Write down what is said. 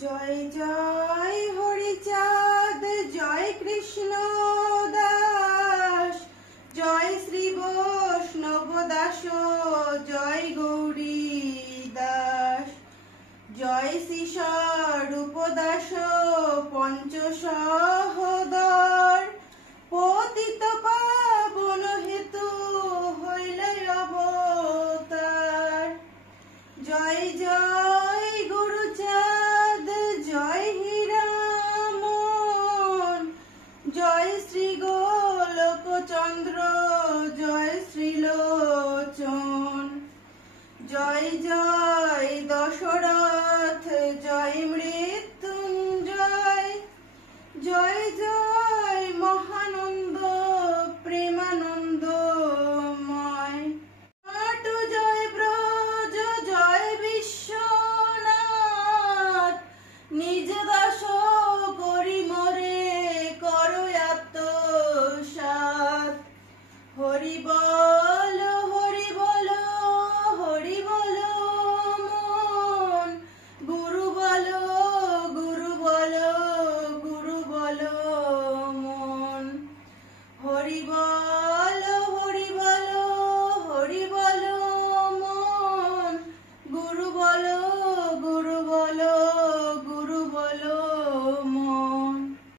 জয় জয় হরিচাঁদ, জয় কৃষ্ণ দাস, জয় শ্রী বৈষ্ণব দাস, জয় গৌরী দাস, জয় শ্রী স্বরূপ দাস, পঞ্চ সহোদর।